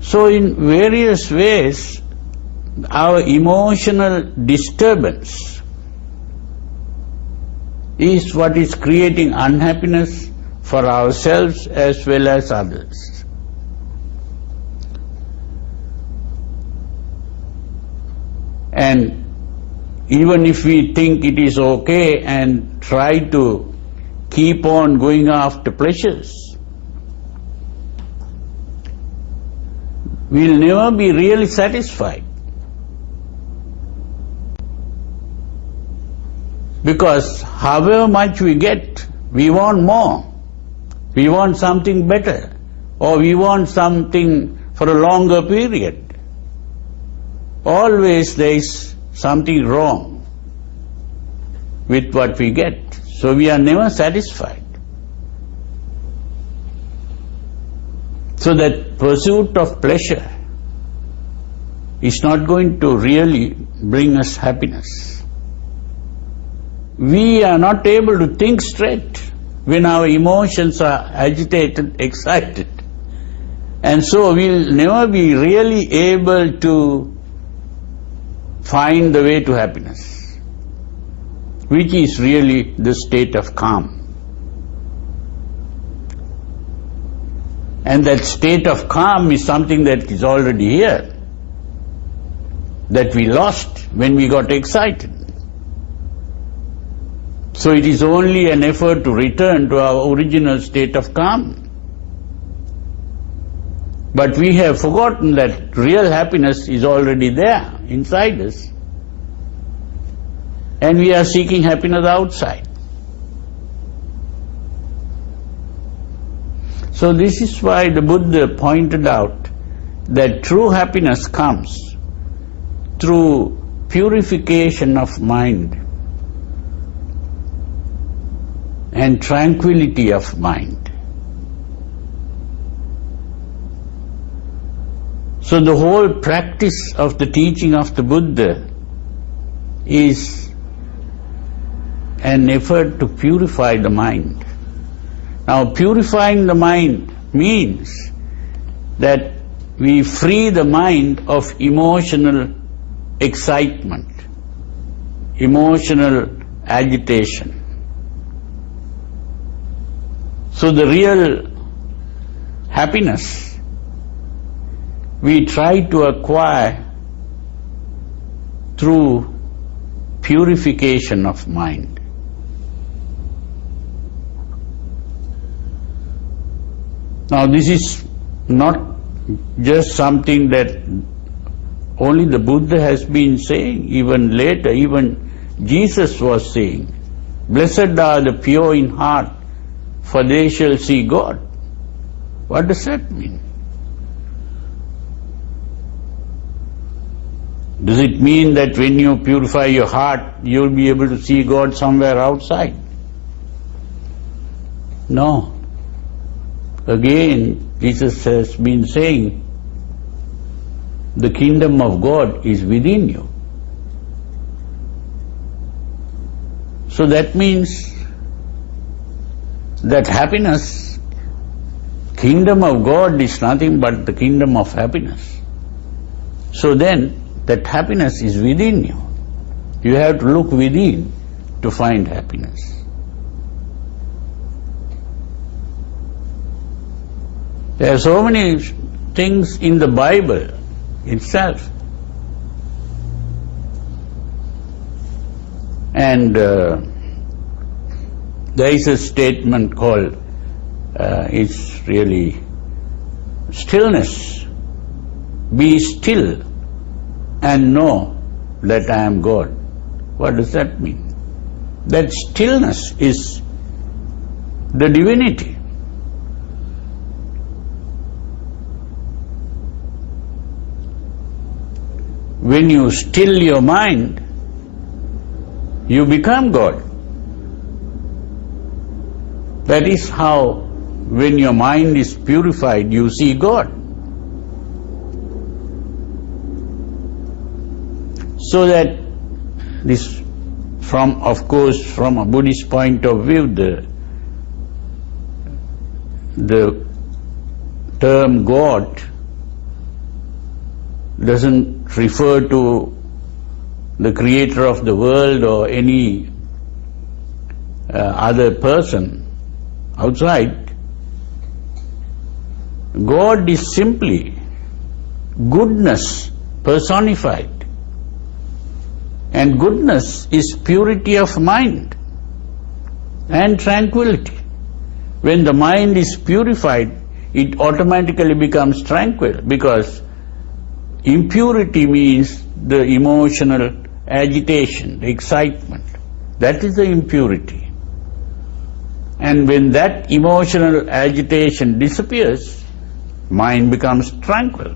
So in various ways, our emotional disturbance is what is creating unhappiness for ourselves as well as others. And even if we think it is okay and try to keep on going after pleasures, we'll never be really satisfied. Because however much we get, we want more. We want something better, or we want something for a longer period. Always there is something wrong with what we get. So we are never satisfied. So that pursuit of pleasure is not going to really bring us happiness. We are not able to think straight when our emotions are agitated, excited. And so we'll never be really able to find the way to happiness, which is really the state of calm. And that state of calm is something that is already here, that we lost when we got excited. So it is only an effort to return to our original state of calm. But we have forgotten that real happiness is already there inside us. And we are seeking happiness outside. So this is why the Buddha pointed out that true happiness comes through purification of mind and tranquility of mind. So the whole practice of the teaching of the Buddha is an effort to purify the mind. Now, purifying the mind means that we free the mind of emotional excitement, emotional agitation. So the real happiness we try to acquire through purification of mind. Now this is not just something that only the Buddha has been saying, even later, even Jesus was saying, "Blessed are the pure in heart, for they shall see God." What does that mean? Does it mean that when you purify your heart, you'll be able to see God somewhere outside? No. Again, Jesus has been saying, the kingdom of God is within you. So that means that happiness, kingdom of God is nothing but the kingdom of happiness. So then, that happiness is within you. You have to look within to find happiness. There are so many things in the Bible itself. And there is a statement called, it's really stillness. Be still and know that I am God. What does that mean? That stillness is the divinity. When you still your mind, you become God. That is how, when your mind is purified, you see God. So that this, of course, from a Buddhist point of view, the term God doesn't refer to the creator of the world or any other person outside. God is simply goodness personified. And goodness is purity of mind and tranquility. When the mind is purified, it automatically becomes tranquil, because impurity means the emotional agitation, the excitement. That is the impurity. And when that emotional agitation disappears, mind becomes tranquil.